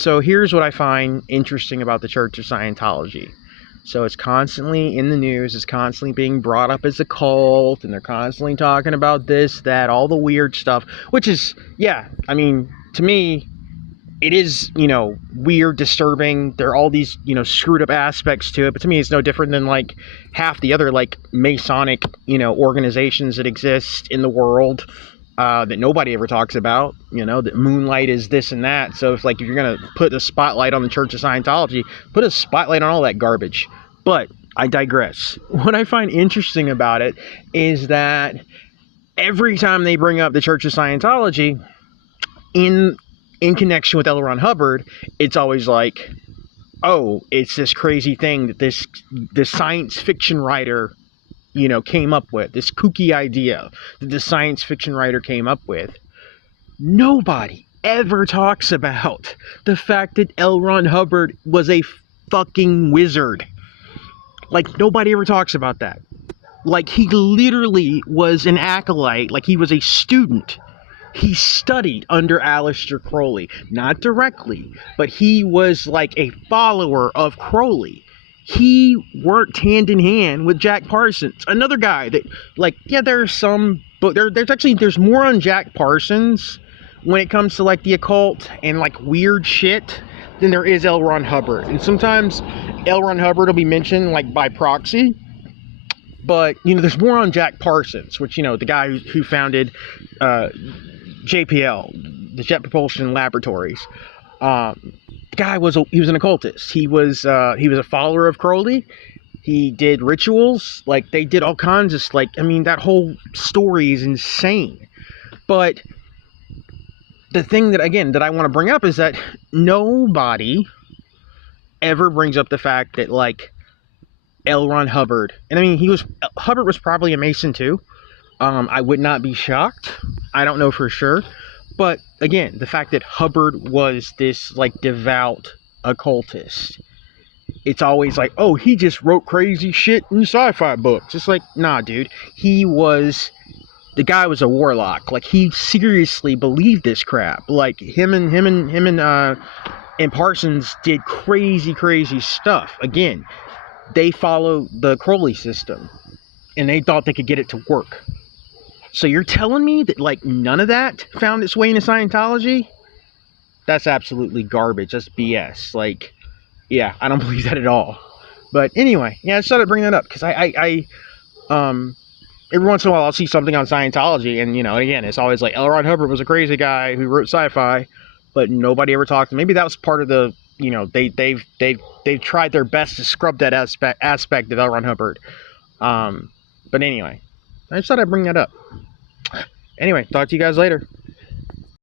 So here's what I find interesting about the Church of Scientology. So it's constantly in the news, it's constantly being brought up as a cult, and they're constantly talking about this, that, all the weird stuff, which is, yeah, I mean, to me, it is, weird, disturbing. There are all these, screwed up aspects to it, but to me, it's no different than, like, half the other, like, Masonic, organizations that exist in the world. That nobody ever talks about, that moonlight is this and that. So if you're going to put a spotlight on the Church of Scientology, put a spotlight on all that garbage. But I digress. What I find interesting about it is that every time they bring up the Church of Scientology in connection with L. Ron Hubbard, it's always like, oh, it's this crazy thing that this science fiction writer came up with, this kooky idea that the science fiction writer came up with. Nobody ever talks about the fact that L. Ron Hubbard was a fucking wizard. Nobody ever talks about that. He literally was an acolyte, he was a student. He studied under Aleister Crowley. Not directly, but he was a follower of Crowley. He worked hand in hand with Jack Parsons, another guy that, there's some, but there's more on Jack Parsons when it comes to the occult and weird shit than there is L. Ron Hubbard. And sometimes L. Ron Hubbard will be mentioned by proxy, but there's more on Jack Parsons, which the guy who founded JPL, the Jet Propulsion Laboratories. The guy was an occultist. He was a follower of Crowley. He did rituals. They did all kinds of that whole story is insane. But the thing that I want to bring up is that nobody ever brings up the fact that L. Ron Hubbard, and Hubbard was probably a Mason too. I would not be shocked. I don't know for sure. But again, the fact that Hubbard was this devout occultist, it's always oh, he just wrote crazy shit in sci-fi books. It's nah, dude. The guy was a warlock. He seriously believed this crap. Him and Parsons did crazy stuff. Again, they follow the Crowley system, and they thought they could get it to work. So you're telling me that none of that found its way into Scientology? That's absolutely garbage. That's BS. Yeah, I don't believe that at all. But anyway, yeah, I just thought I'd bring that up because I every once in a while I'll see something on Scientology, and again, it's always L. Ron Hubbard was a crazy guy who wrote sci-fi, but nobody ever talked. Maybe that was part of the they've tried their best to scrub that aspect of L. Ron Hubbard. But anyway, I just thought I'd bring that up. Anyway, talk to you guys later.